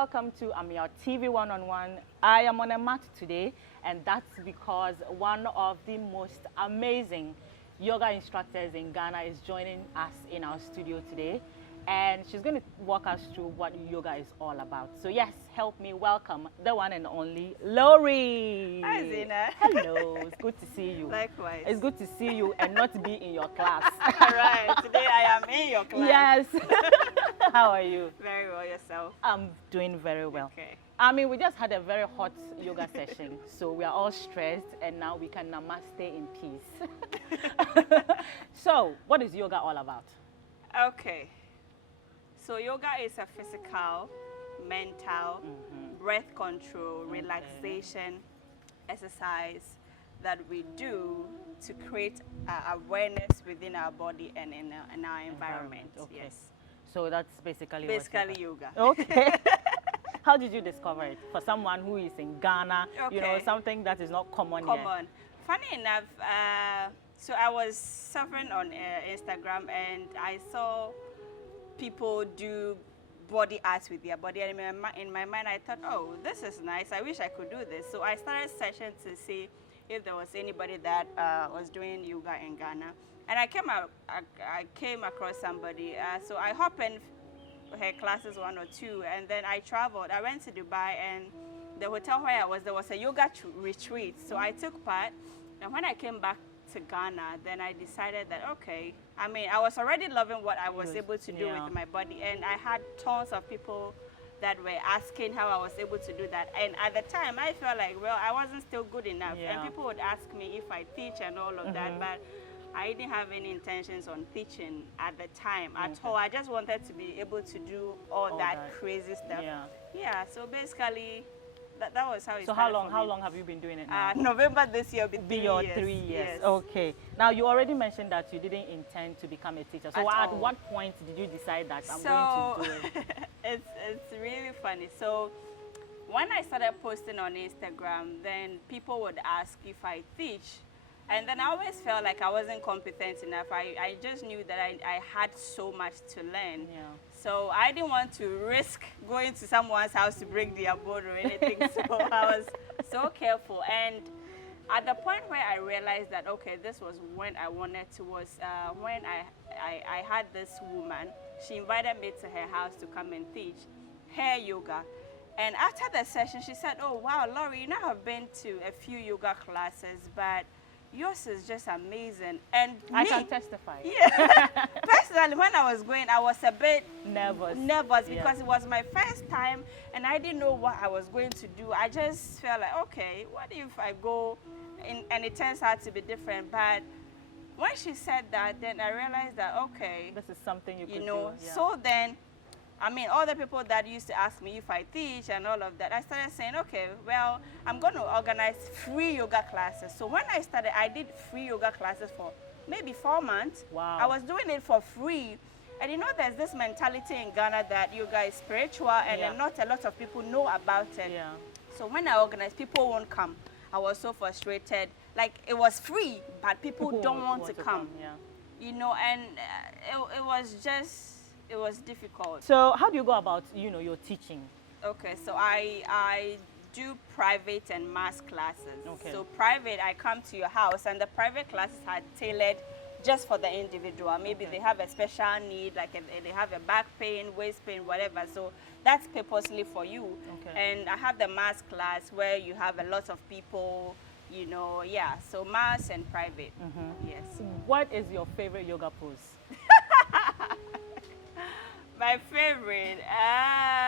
welcome to Ameyaw TV One-on-One. I am on a mat today, and that's because one of the most amazing yoga instructors in Ghana is joining us in our studio today, and she's going to walk us through what yoga is all about. So yes, help me welcome the one and only Lorie. Hi Zina. Hello, it's good to see you. Likewise. It's good to see you and not be in your class. Right, today I am in your class. Yes. How are you? Very well, yourself? I'm doing very well. Okay. I mean, we just had a very hot yoga session, so we are all stressed, and now we can namaste in peace. So, what is yoga all about? Okay. So yoga is a physical, mental, breath control, relaxation exercise that we do to create awareness within our body and in our environment. Okay. Yes. So that's basically yoga. Okay. How did you discover it? For someone who is in Ghana, you know, Okay. something that is not common here. Common. Funny enough, so I was surfing on Instagram and I saw people do body arts with their body, and in my mind I thought, oh, this is nice, I wish I could do this. So I started searching to see if there was anybody that was doing yoga in Ghana, and I came across somebody, so I hopped in her classes 1 or 2, and then I traveled. I went to Dubai, and the hotel where I was, there was a yoga retreat, so I took part. And when I came back to Ghana, then I decided that, okay, I mean, I was already loving what I was able to do with my body, and I had tons of people that were asking how I was able to do that. And at the time, I felt like, well, I wasn't still good enough. And people would ask me if I teach and all of that, but I didn't have any intentions on teaching at the time at all. I just wanted to be able to do all that crazy stuff. Yeah, so basically, that was how it started. So how long have you been doing it now? November this year will be 3 years. 3 years. Yes. Okay. Now, you already mentioned that you didn't intend to become a teacher. So at all. what point did you decide that I'm going to do it? It's really funny. So when I started posting on Instagram, then people would ask if I teach. And then I always felt like I wasn't competent enough. I just knew that I had so much to learn. Yeah. So I didn't want to risk going to someone's house to break their board or anything. So I was so careful. And at the point where I realized that, okay, this was when I wanted to, was when I had this woman. She invited me to her house to come and teach hair yoga. And after the session, she said, oh, wow, Lorie, you know, I've been to a few yoga classes, but yours is just amazing. And I can testify. Yeah. Personally, when I was going, I was a bit nervous because it was my first time and I didn't know what I was going to do. I just felt like, okay, what if I go and it turns out to be different? But when she said that, then I realized that, okay, this is something you could know, do. Yeah. So then, I mean, all the people that used to ask me if I teach and all of that, I started saying, okay, well, I'm going to organize free yoga classes. So when I started, I did free yoga classes for maybe 4 months. Wow. I was doing it for free. And you know, there's this mentality in Ghana that yoga is spiritual and then not a lot of people know about it. Yeah. So when I organized, people won't come. I was so frustrated. Like, it was free, but people don't want to come. You know, and it was just... it was difficult. So how do you go about, you know, your teaching? Okay, so I do private and mass classes. Okay. So private, I come to your house, and the private classes are tailored just for the individual. Maybe they have a special need, like they have a back pain, waist pain, whatever. So that's purposely for you. Okay. And I have the mass class where you have a lot of people, you know, so mass and private. Yes. What is your favorite yoga pose? My favorite.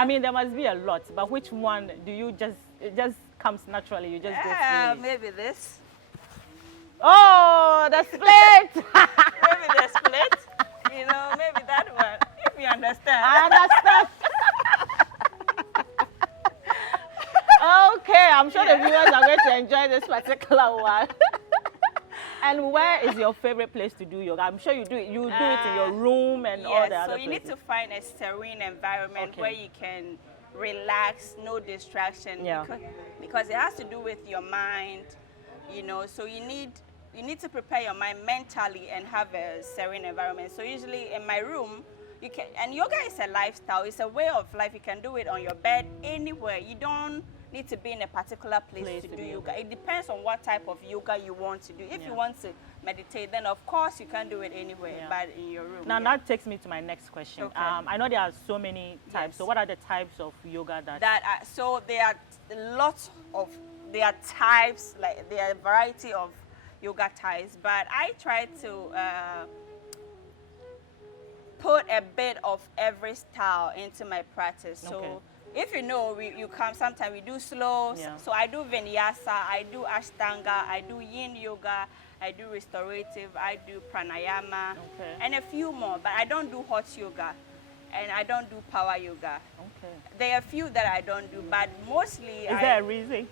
I mean, there must be a lot, but which one do you it just comes naturally? You just go through it? Maybe this. Oh, the split! Maybe the split. You know, maybe that one. If you understand. I understand. Okay, I'm sure the viewers are going to enjoy this particular one. And where is your favorite place to do yoga? I'm sure you do it. You do it in your room and all the other so you places. need to find a serene environment where you can relax, no distraction. Because it has to do with your mind, you know. So you need to prepare your mind mentally and have a serene environment. So usually in my room, You can, and yoga is a lifestyle. It's a way of life. You can do it on your bed, anywhere. You don't need to be in a particular place to do yoga. It depends on what type of yoga you want to do. If you want to meditate, then of course you can do it anywhere, but in your room. Now that takes me to my next question. Okay. I know there are so many types. So what are the types of yoga that? So there are lots of, there are types, like there are a variety of yoga types, but I try to put a bit of every style into my practice. So if you know, you come, sometimes we do slow. So I do vinyasa, I do ashtanga, I do yin yoga, I do restorative, I do pranayama, and a few more. But I don't do hot yoga, and I don't do power yoga. There are a few that I don't do, but mostly. Is there a reason?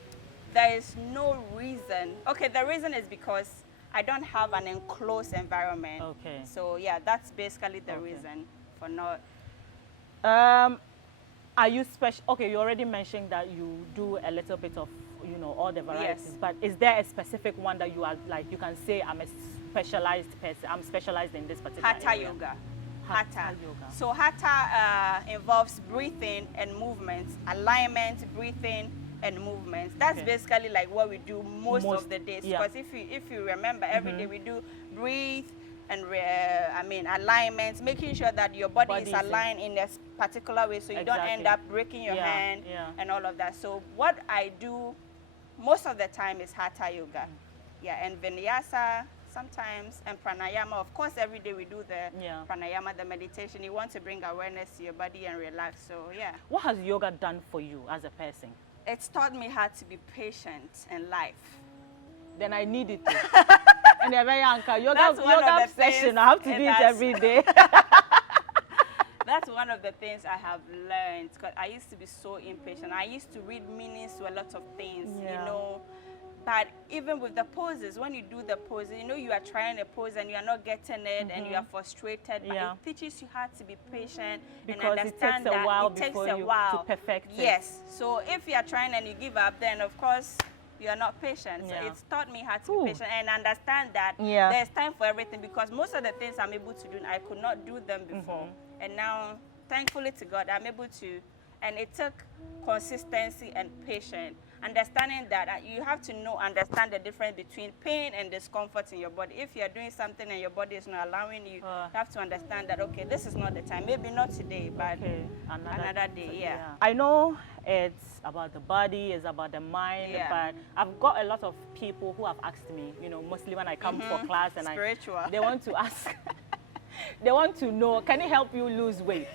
There is no reason. Okay, the reason is because I don't have an enclosed environment. So yeah, that's basically the reason for not. Are you special? Okay, you already mentioned that you do a little bit of, you know, all the varieties. But is there a specific one that you are like? You can say I'm a specialized person. I'm specialized in this particular Hatha area. yoga. Hatha yoga. So hatha involves breathing and movements, alignment, breathing, and movements. That's basically like what we do most of the days. Because if you remember, every day we do breathe and alignment, making sure that your body is aligned in a particular way, so you don't end up breaking your hand and all of that. So what I do most of the time is hatha yoga, and vinyasa sometimes, and pranayama. Of course, every day we do the pranayama, the meditation. You want to bring awareness to your body and relax. So what has yoga done for you as a person? It's taught me how to be patient in life. Then I need it. And they're very anchor. Yoga session. I have to do it every day. That's one of the things I have learned, because I used to be so impatient. I used to read meanings to a lot of things, you know. But even with the poses, when you do the poses, you know, you are trying a pose and you are not getting it and you are frustrated. But it teaches you how to be patient because and understand it takes a while that it takes before a while to perfect it. Yes. So if you are trying and you give up, then of course you are not patient. So it's taught me how to be patient and understand that there's time for everything, because most of the things I'm able to do, I could not do them before. And now, thankfully to God, I'm able to. And it took consistency and patience. Understanding that you have to understand the difference between pain and discomfort in your body. If you're doing something and your body is not allowing you, you have to understand that, okay, this is not the time. Maybe not today, but another day, I know it's about the body, it's about the mind, but I've got a lot of people who have asked me, you know, mostly when I come for class, and they want to ask, they want to know, can it help you lose weight?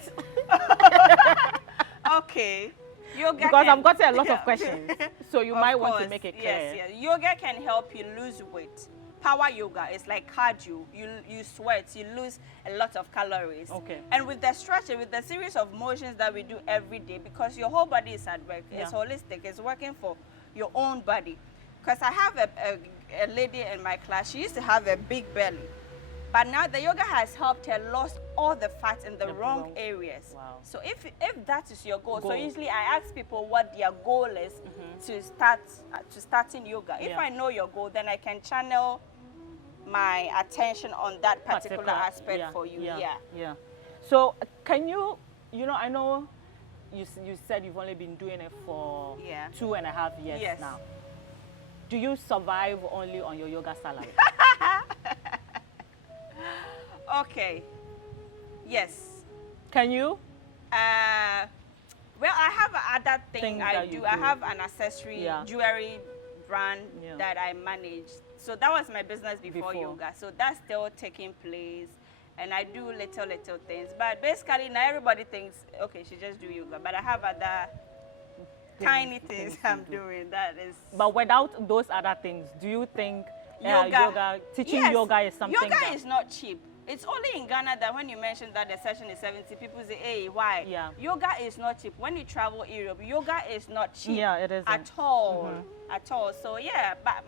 Okay. Yoga because I've got a lot of questions, so you might want to make it clear. Yes. Yoga can help you lose weight. Power yoga is like cardio. You sweat, you lose a lot of calories. And with the stretching, with the series of motions that we do every day, because your whole body is at work, it's holistic, it's working for your own body. Because I have a lady in my class, she used to have a big belly. But now the yoga has helped her lose all the fat in the wrong areas. So if that is your goal, so usually I ask people what their goal is to starting yoga. If I know your goal, then I can channel my attention on that particular aspect for you. So can you, you know, I know you said you've only been doing it for 2.5 years now. Do you survive only on your yoga salary? Okay. Yes. Can you? Well, I have other thing I do. I have an accessory jewelry brand that I manage. So that was my business before yoga. So that's still taking place. And I do little things. But basically, now everybody thinks, okay, she just do yoga. But I have other tiny things I'm doing. That is. But without those other things, do you think teaching yoga is something Yoga is not cheap. It's only in Ghana that when you mention that the session is 70, people say, hey, why? Yoga is not cheap. When you travel Europe, yoga is not cheap it isn't. At all. At all. So but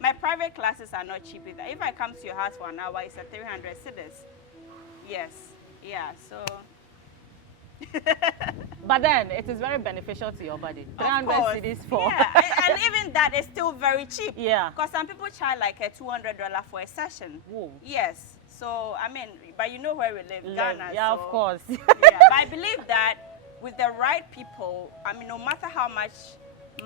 my private classes are not cheap either. If I come to your house for an hour, it's at 300 cedis. Yes. Yeah, so. But then it is very beneficial to your body. 300 cedis for. And even that is still very cheap. Because some people charge like a $200 for a session. Whoa. Yes. So, I mean, but you know where we live, Ghana. Yeah, so, of course. Yeah, but I believe that with the right people, I mean, no matter how much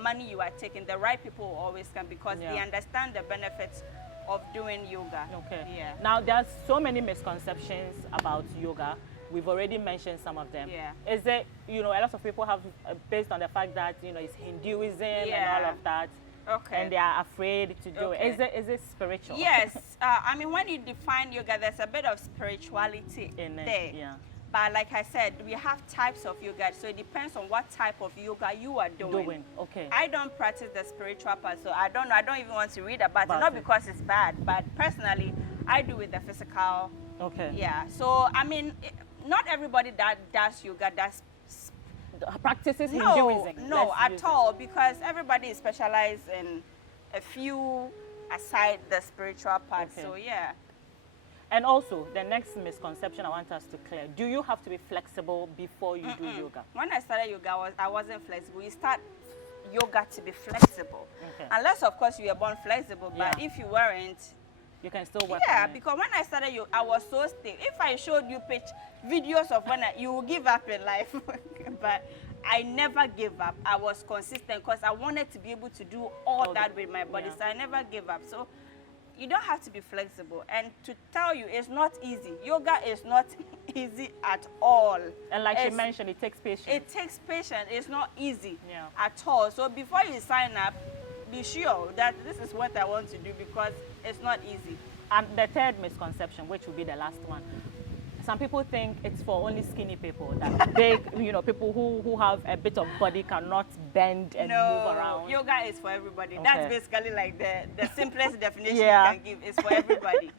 money you are taking, the right people will always come because they understand the benefits of doing yoga. Okay. Yeah. Now, there's so many misconceptions about yoga. We've already mentioned some of them. Yeah. Is it, a lot of people have, based on the fact that, it's Hinduism and all of that. Okay. And they are afraid to do it. Is it spiritual? Yes. I mean, when you define yoga, there's a bit of spirituality in there. it. Yeah. But like I said, we have types of yoga, so it depends on what type of yoga you are doing. Okay. I don't practice the spiritual part, so I don't know. I don't even want to read about it, not because it's bad, but personally, I do with the physical. Okay. Yeah. So, I mean, not everybody that does yoga practices Hinduism. No, at all, because everybody is specialized in a few aside the spiritual part. Okay. So, yeah. And also, the next misconception I want us to clear, do you have to be flexible before you do yoga? When I started yoga, I wasn't flexible. You start yoga to be flexible. Okay. Unless, of course, you were born flexible. But if you weren't, you can still work yeah, on it. because when I started yoga, I was so stiff. If I showed you videos of when you will give up in life. But I never gave up. I was consistent because I wanted to be able to do all that with my body. So I never gave up. So you don't have to be flexible. And to tell you, it's not easy. Yoga is not easy at all. And like she mentioned, it takes patience. It takes patience. It's not easy Yeah. at all. So before you sign up, be sure that this is what I want to do because it's not easy. And the third misconception, which will be the last one, some people think it's for only skinny people, that big, people who have a bit of body cannot bend and move around. Yoga is for everybody. Okay. That's basically like the simplest definition you can give. It's for everybody.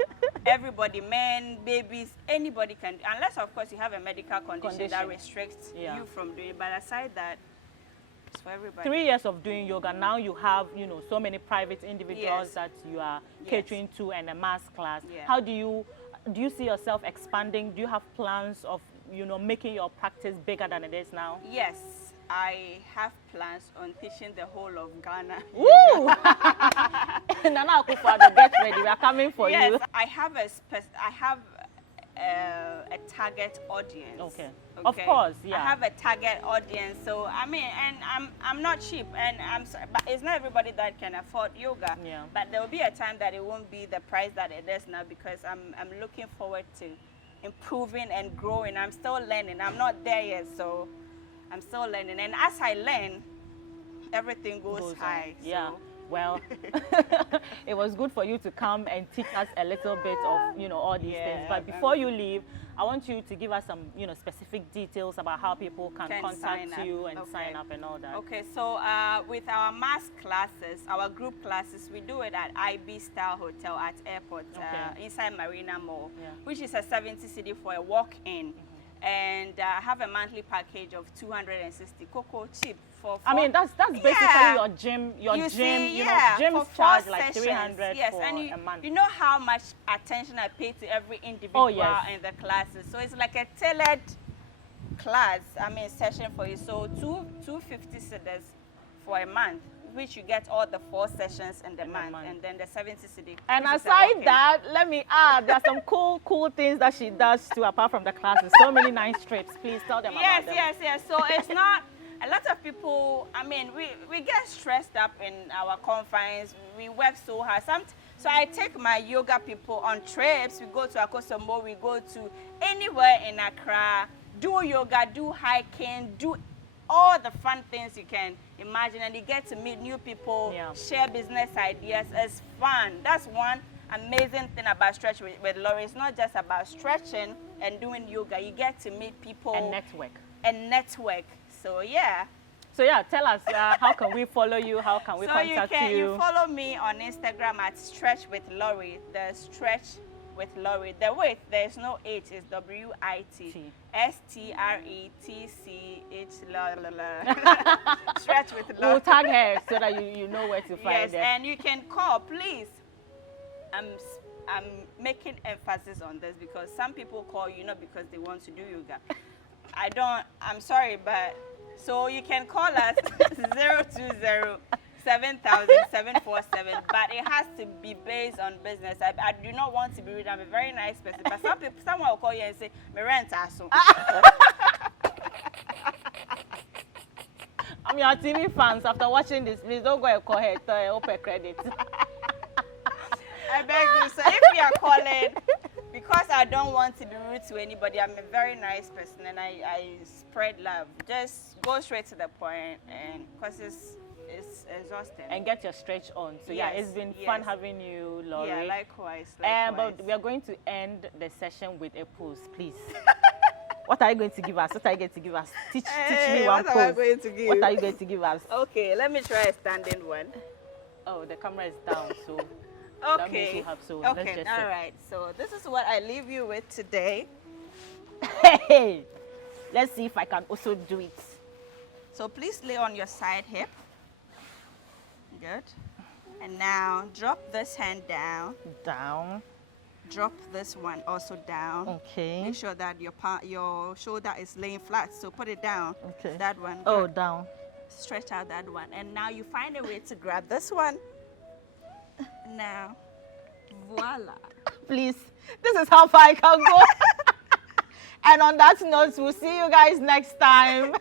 Everybody, men, babies, anybody can. Unless, of course, you have a medical condition that restricts you from doing it. But aside that, it's for everybody. 3 years of doing yoga, now you have, so many private individuals that you are catering to and a mass class. Yeah. How do you see yourself expanding? Do you have plans of, making your practice bigger than it is now? Yes, I have plans on teaching the whole of Ghana. Woo! Nana Akufo-Addo, get ready. We are coming for you. Yes, I have a target audience. Okay. Of course, yeah. I have a target audience, so I mean, and I'm not cheap, and but it's not everybody that can afford yoga. Yeah. But there will be a time that it won't be the price that it is now because I'm looking forward to improving and growing. I'm still learning. I'm not there yet, so I'm still learning. And as I learn, everything goes high. Yeah. So. Well, it was good for you to come and teach us a little bit of, all these things. But before you leave, I want you to give us some, specific details about how people can contact you and sign up and all that. Okay, so with our mass classes, our group classes, we do it at IB Style Hotel at Airport, inside Marina Mall, which is a 70 cedi for a walk-in. And I have a monthly package of 260 cocoa cheap for 4. I mean, that's basically your gym. Gyms charge like 300 for a month. You know how much attention I pay to every individual in the classes. So it's like a tailored class, session for you. So 250 cedis for a month, which you get all the 4 sessions in the month, and then the 70 cedi. And aside that, let me add, there's some cool things that she does too, apart from the classes. So many nice trips. Please tell them about them. Yes. So it's not, a lot of people, we get stressed up in our confines. We work so hard. So I take my yoga people on trips. We go to Akosombo, we go to anywhere in Accra, do yoga, do hiking, do all the fun things you can imagine, and you get to meet new people, share business ideas. It's fun. That's one amazing thing about Stretch with Lorie. It's not just about stretching and doing yoga. You get to meet people and network. So tell us, how can we follow you? How can we contact you? You follow me on Instagram at Stretch with Lorie. The Stretch with Lorie. The width, there's no H, it's WIT. STRETCH. Stretch with Lorie. We'll tag her so that you know where to find her. Yes, and you can call, please. I'm making emphasis on this because some people call you not because they want to do yoga. I'm sorry, but so you can call us 020 7,747, but it has to be based on business. I do not want to be rude. I'm a very nice person, but someone will call you and say, "My rent also." I'm your TV fans. After watching this, please don't go and call her open credit. I beg you. So if you are calling, because I don't want to be rude to anybody, I'm a very nice person and I spread love. Just go straight to the point, and because it's exhausting. And get your stretch on. So yeah, it's been fun having you, Lorie. Yeah, likewise. But we are going to end the session with a pose, please. What are you going to give us? What are you going to give us? Teach me one pose. What am I going to give? What are you going to give us? Okay, let me try a standing one. Oh, the camera is down, so okay. that means you have so. Okay, all right. So this is what I leave you with today. Hey, let's see if I can also do it. So please lay on your side hip. Good. And now drop this hand down. Down. Drop this one also down. Okay. Make sure that your shoulder is laying flat. So put it down. Okay. That one. Oh, good. down. Stretch out that one. And now you find a way to grab this one. Now, voila. Please, this is how far I can go. And on that note, we'll see you guys next time.